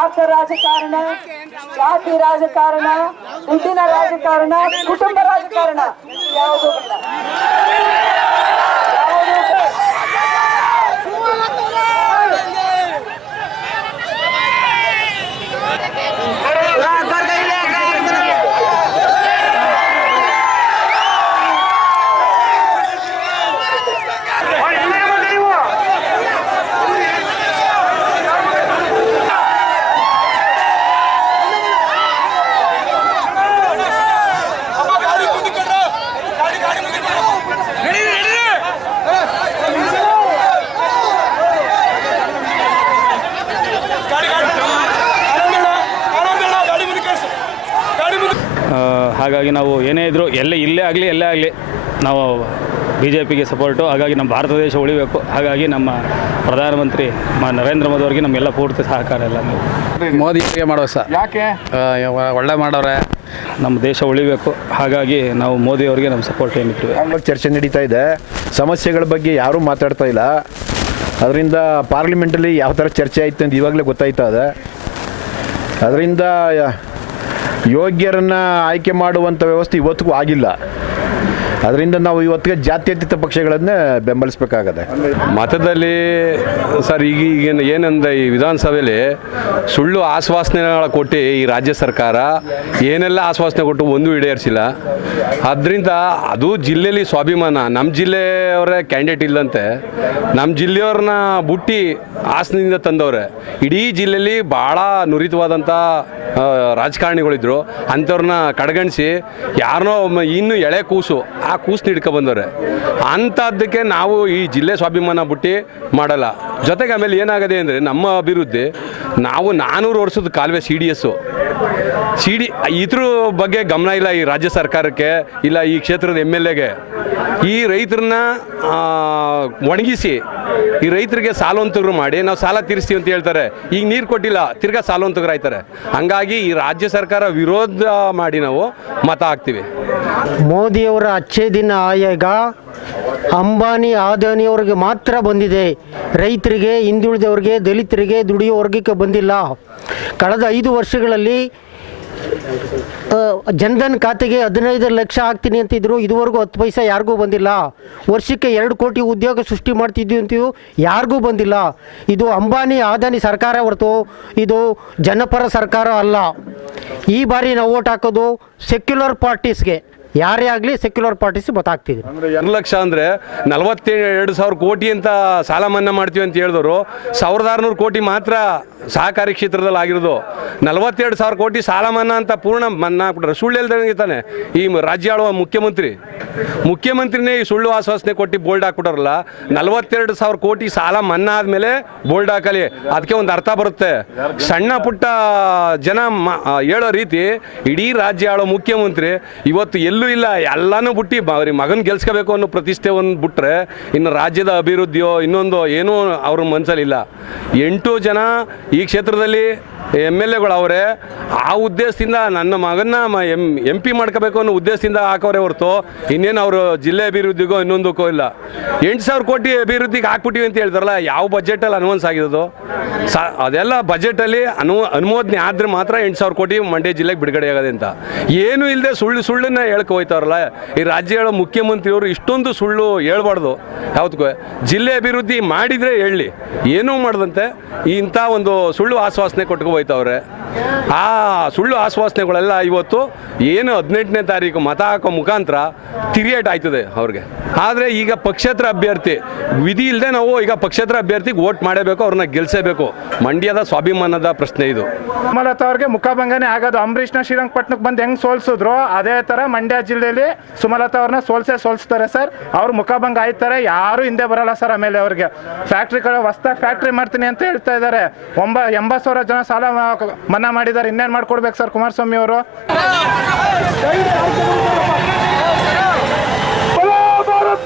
ಆಸ್ತ ರಾಜಕಾರಣ ಜಾತಿ ರಾಜಕಾರಣ ದುಡ್ಡಿನ ರಾಜಕಾರಣ ಕುಟುಂಬ ರಾಜಕಾರಣ ಯಾವುದು ಇಲ್ಲ ಹಾಗಾಗಿ ನಾವು ಏನೇ ಇದ್ದರೂ ಎಲ್ಲೇ ಇಲ್ಲೇ ಆಗಲಿ ಎಲ್ಲೇ ಆಗಲಿ ನಾವು ಬಿ ಜೆ ಪಿಗೆ ಸಪೋರ್ಟು ಹಾಗಾಗಿ ನಮ್ಮ ಭಾರತ ದೇಶ ಉಳಿಬೇಕು. ಹಾಗಾಗಿ ನಮ್ಮ ಪ್ರಧಾನಮಂತ್ರಿ ಮ ನರೇಂದ್ರ ಮೋದಿ ಅವರಿಗೆ ನಮ್ಮೆಲ್ಲ ಪೂರ್ತಿ ಸಹಕಾರ ಎಲ್ಲ ಮೋದಿ ಹೇಗೆ ಮಾಡೋ ಸರ್ ಯಾಕೆ? ಒಳ್ಳೆ ಮಾಡೋರೆ. ನಮ್ಮ ದೇಶ ಉಳಿಬೇಕು. ಹಾಗಾಗಿ ನಾವು ಮೋದಿ ಅವರಿಗೆ ನಮ್ಮ ಸಪೋರ್ಟ್ ಏನಿತ್ತು ಚರ್ಚೆ ನಡೀತಾ ಇದೆ. ಸಮಸ್ಯೆಗಳ ಬಗ್ಗೆ ಯಾರೂ ಮಾತಾಡ್ತಾ ಇಲ್ಲ. ಅದರಿಂದ ಪಾರ್ಲಿಮೆಂಟಲ್ಲಿ ಯಾವ ಥರ ಚರ್ಚೆ ಆಯ್ತು ಅಂತ ಇವಾಗಲೇ ಗೊತ್ತಾಯ್ತದೆ ಇದೆ. ಅದರಿಂದ ಯೋಗ್ಯರನ್ನು ಆಯ್ಕೆ ಮಾಡುವಂಥ ವ್ಯವಸ್ಥೆ ಇವತ್ತಿಗೂ ಆಗಿಲ್ಲ. ಅದರಿಂದ ನಾವು ಇವತ್ತಿಗೆ ಜಾತ್ಯತೀತ ಪಕ್ಷಗಳನ್ನೇ ಬೆಂಬಲಿಸಬೇಕಾಗದೆ. ಮತದಲ್ಲಿ ಸರ್, ಈಗ ಈಗ ಏನಂದ್ರೆ ಈ ವಿಧಾನಸಭೆಯಲ್ಲಿ ಸುಳ್ಳು ಆಶ್ವಾಸನೆಗಳ ಕೊಟ್ಟು ಈ ರಾಜ್ಯ ಸರ್ಕಾರ ಏನೆಲ್ಲ ಆಶ್ವಾಸನೆ ಕೊಟ್ಟು ಒಂದು ಈಡೇರಿಸಿಲ್ಲ. ಅದರಿಂದ ಅದು ಜಿಲ್ಲೆಯಲ್ಲಿ ಸ್ವಾಭಿಮಾನ. ನಮ್ಮ ಜಿಲ್ಲೆಯವರೇ ಕ್ಯಾಂಡಿಡೇಟ್ ಇಲ್ಲಂತೆ ನಮ್ಮ ಜಿಲ್ಲೆಯವ್ರನ್ನ ಬುಟ್ಟಿ ಹಾಸನದಿಂದ ತಂದವ್ರೆ. ಇಡೀ ಜಿಲ್ಲೆಯಲ್ಲಿ ಭಾಳ ನುರಿತವಾದಂಥ ರಾಜಕಾರಣಿಗಳಿದ್ರು. ಅಂಥವ್ರನ್ನ ಕಡೆಗಣಿಸಿ ಯಾರನ್ನೋ ಇನ್ನು ಎಳೆ ಕೂಸು ಆ ಕೂಸು ಹಿಡ್ಕೊ ಬಂದವ್ರೆ. ಅಂಥದ್ದಕ್ಕೆ ನಾವು ಈ ಜಿಲ್ಲೆ ಸ್ವಾಭಿಮಾನ ಬಿಟ್ಟು ಮಾಡಲ್ಲ. ಜೊತೆಗೆ ಆಮೇಲೆ ಏನಾಗದೆ ಅಂದರೆ ನಮ್ಮ ಅಭಿವೃದ್ಧಿ, ನಾವು ನಾನ್ನೂರು ವರ್ಷದ ಕಾಲುವೆ C D S C D ಇದ್ರ ಬಗ್ಗೆ ಗಮನ ಇಲ್ಲ ಈ ರಾಜ್ಯ ಸರ್ಕಾರಕ್ಕೆ, ಇಲ್ಲ ಈ ಕ್ಷೇತ್ರದ ಎಂ ಎಲ್ ಎಗೆ ಈ ರೈತರನ್ನ ಒಣಗಿಸಿ, ಈ ರೈತರಿಗೆ ಸಾಲವಂತಗರು ಮಾಡಿ, ನಾವು ಸಾಲ ತೀರಿಸ್ತೀವಿ ಅಂತ ಹೇಳ್ತಾರೆ. ಈಗ ನೀರು ಕೊಟ್ಟಿಲ್ಲ, ತಿರ್ಗಾ ಸಾಲವಂತಗರು ಆಯ್ತಾರೆ ಹಂಗಾಗಿ ಈ ರಾಜ್ಯ ಸರ್ಕಾರ ವಿರೋಧ ಮಾಡಿ ನಾವು ಮತ ಹಾಕ್ತೀವಿ. ಮೋದಿಯವರ ಅಚ್ಚೆ ದಿನ ಆಯಾಗ ಅಂಬಾನಿ ಆದಾನಿಯವರಿಗೆ ಮಾತ್ರ ಬಂದಿದೆ. ರೈತರಿಗೆ, ಹಿಂದುಳಿದವ್ರಿಗೆ, ದಲಿತರಿಗೆ, ದುಡಿಯೋ ವರ್ಗಕ್ಕೆ ಬಂದಿಲ್ಲ. ಕಳೆದ ಐದು ವರ್ಷಗಳಲ್ಲಿ ಜನಧನ್ ಖಾತೆಗೆ ಹದಿನೈದು ಲಕ್ಷ ಹಾಕ್ತೀನಿ ಅಂತಿದ್ರು. ಇದುವರೆಗೂ ಹತ್ತು ಪೈಸೆ ಯಾರಿಗೂ ಬಂದಿಲ್ಲ. ವರ್ಷಕ್ಕೆ ಎರಡು ಕೋಟಿ ಉದ್ಯೋಗ ಸೃಷ್ಟಿ ಮಾಡ್ತಿದ್ವಿ ಅಂತೀವಿ ಯಾರಿಗೂ ಬಂದಿಲ್ಲ. ಇದು ಅಂಬಾನಿ ಆದಾನಿ ಸರ್ಕಾರ ಹೊರತು ಇದು ಜನಪರ ಸರ್ಕಾರ ಅಲ್ಲ. ಈ ಬಾರಿ ನಾವು ಓಟ್ ಹಾಕೋದು ಸೆಕ್ಯುಲರ್ ಪಾರ್ಟೀಸ್ಗೆ ಯಾರೇ ಆಗಲಿ ಸೆಕ್ಯುಲರ್ ಪಾರ್ಟೀಸ್ ಗೊತ್ತಾಗ್ತಿದೆ ಅಂದ್ರೆ ಎರಡು ಲಕ್ಷ ಅಂದರೆ ನಲವತ್ತೆರಡು ಸಾವಿರ ಕೋಟಿ ಅಂತ ಸಾಲ ಮನ್ನಾ ಮಾಡ್ತೀವಿ ಅಂತ ಹೇಳಿದವರು, ಸಾವಿರದ ಆರುನೂರು ಕೋಟಿ ಮಾತ್ರ ಸಹಕಾರಿ ಕ್ಷೇತ್ರದಲ್ಲಿ ಆಗಿರೋದು. ನಲವತ್ತೆರಡು ಸಾವಿರ ಕೋಟಿ ಸಾಲ ಮನ್ನಾ ಅಂತ ಪೂರ್ಣ ಮನ್ನಾ ಹಾಕ್ಬಿಟ್ರೆ ಸುಳ್ಳು ಹೇಳ್ದಂಗೆ ತಾನೆ. ಈ ರಾಜ್ಯ ಆಳುವ ಮುಖ್ಯಮಂತ್ರಿ. ಮುಖ್ಯಮಂತ್ರಿನೇ ಈ ಸುಳ್ಳು ಆಶ್ವಾಸನೆ ಕೊಟ್ಟು ಬೋಲ್ಡ್ ಹಾಕ್ಬಿಟ್ರಲ್ಲ, ನಲವತ್ತೆರಡು ಸಾವಿರ ಕೋಟಿ ಸಾಲ ಮನ್ನಾ ಆದಮೇಲೆ ಬೋಲ್ಡ್ ಹಾಕಲಿ. ಅದಕ್ಕೆ ಒಂದು ಅರ್ಥ ಬರುತ್ತೆ. ಸಣ್ಣ ಪುಟ್ಟ ಜನ ಹೇಳೋ ರೀತಿ ಇಡೀ ರಾಜ್ಯ ಆಳೋ ಮುಖ್ಯಮಂತ್ರಿ ಇವತ್ತು ಎಲ್ಲೂ ಇಲ್ಲ. ಎಲ್ಲನೂ ಬಿಟ್ಟು ಅವ್ರಿಗೆ ಮಗನ ಗೆಲ್ಸ್ಕೋಬೇಕು ಅನ್ನೋ ಪ್ರತಿಷ್ಠೆ ಒಂದು ಬಿಟ್ರೆ ಇನ್ನು ರಾಜ್ಯದ ಅಭಿವೃದ್ಧಿಯೋ ಇನ್ನೊಂದು ಏನೂ ಅವ್ರ ಮನಸ್ಸಲ್ಲಿ ಇಲ್ಲ ಎಂಟು ಜನ ಈ ಕ್ಷೇತ್ರದಲ್ಲಿ ಎಂ ಎಲ್ ಎಗಳು ಅವರೇ, ಆ ಉದ್ದೇಶದಿಂದ ನನ್ನ ಮಗನ್ನ ಎಂ ಎಂ ಪಿ ಮಾಡ್ಕೋಬೇಕು ಅನ್ನೋ ಉದ್ದೇಶದಿಂದ ಹಾಕೋರೆ ಹೊರತು ಇನ್ನೇನು ಅವರು ಜಿಲ್ಲೆ ಅಭಿವೃದ್ಧಿಗೋ ಇನ್ನೊಂದಕ್ಕೋ ಇಲ್ಲ. ಎಂಟು ಸಾವಿರ ಕೋಟಿ ಅಭಿವೃದ್ಧಿಗೆ ಹಾಕ್ಬಿಟ್ಟಿವಿ ಅಂತ ಹೇಳ್ತಾರಲ್ಲ, ಯಾವ ಬಜೆಟಲ್ಲಿ ಅನುವನ್ಸ್ ಆಗಿರೋದು? ಸಾ, ಅದೆಲ್ಲ ಬಜೆಟಲ್ಲಿ ಅನು, ಅನುಮೋದನೆ ಆದರೆ ಮಾತ್ರ ಎಂಟು ಸಾವಿರ ಕೋಟಿ ಮಂಡ್ಯ ಜಿಲ್ಲೆಗೆ ಬಿಡುಗಡೆ ಆಗೋದೆ ಅಂತ. ಏನೂ ಇಲ್ಲದೆ ಸುಳ್ಳು ಸುಳ್ಳನ್ನ ಹೇಳ್ಕೊ ಹೋಯ್ತಾರಲ್ಲ, ಈ ರಾಜ್ಯಗಳ ಮುಖ್ಯಮಂತ್ರಿಯವರು ಇಷ್ಟೊಂದು ಸುಳ್ಳು ಹೇಳ್ಬಾರ್ದು. ಯಾವ್ದಕ್ಕೂ, ಜಿಲ್ಲೆ ಅಭಿವೃದ್ಧಿ ಮಾಡಿದರೆ ಹೇಳಿ, ಏನೂ ಮಾಡದಂತೆ ಇಂಥ ಒಂದು ಸುಳ್ಳು ಆಶ್ವಾಸನೆ ಕೊಟ್ಕೊ ಹೋಯ್ತವ್ರೆ. ಆ ಸುಳ್ಳು ಆಶ್ವಾಸನೆಗಳೆಲ್ಲ ಇವತ್ತು ಏನು ಹದಿನೆಂಟನೇ ತಾರೀಕು ಮತ ಹಾಕೋ ಮುಖಾಂತರ ತಿರಿಯೇಟ್ ಆಯ್ತದೆ ಅವ್ರಿಗೆ. ಆದರೆ ಈಗ ಪಕ್ಷೇತರ ಅಭ್ಯರ್ಥಿ, ವಿಧಿ ಇಲ್ಲದೆ ನಾವು ಈಗ ಪಕ್ಷೇತರ ಅಭ್ಯರ್ಥಿಗೆ ವೋಟ್ ಮಾಡಬೇಕು, ಅವ್ರನ್ನ ಗೆಲ್ಸೇಬೇಕು. ಮಂಡ್ಯದ ಸ್ವಾಭಿಮಾನದ ಪ್ರಶ್ನೆ ಇದು. ಸುಮಲತಾ ಅವ್ರಿಗೆ ಮುಖಭಂಗನೇ ಆಗೋದು. ಅಂಬರೀಷ್ನ ಶ್ರೀರಂಗಪಟ್ಟಣಕ್ಕೆ ಬಂದು ಹೆಂಗ್ ಸೋಲ್ಸಿದ್ರು? ಅದೇ ತರ ಮಂಡ್ಯ ಜಿಲ್ಲೆಯಲ್ಲಿ ಸುಮಲತಾ ಅವ್ರನ್ನ ಸೋಲ್ಸೇ ಸೋಲ್ಸ್ತಾರೆ ಸರ್. ಅವ್ರು ಮುಖಭಂಗ ಆಯ್ತಾರೆ. ಯಾರು ಹಿಂದೆ ಬರಲ್ಲ ಸರ್ ಆಮೇಲೆ ಅವ್ರಿಗೆ. ಫ್ಯಾಕ್ಟ್ರಿ ಕಡೆ ಫ್ಯಾಕ್ಟ್ರಿ ಮಾಡ್ತೀನಿ ಅಂತ ಹೇಳ್ತಾ ಇದ್ದಾರೆ. ಒಂಬ ಎಂಬತ್ತು ಸಾವಿರ ಜನ ಸಾಲ ಮನ್ನಾ ಮಾಡಿದ್ದಾರೆ ಇನ್ನೇನು ಮಾಡ್ಕೊಡ್ಬೇಕು ಸರ್ ಕುಮಾರಸ್ವಾಮಿ ಅವರು? ಭಾರತ್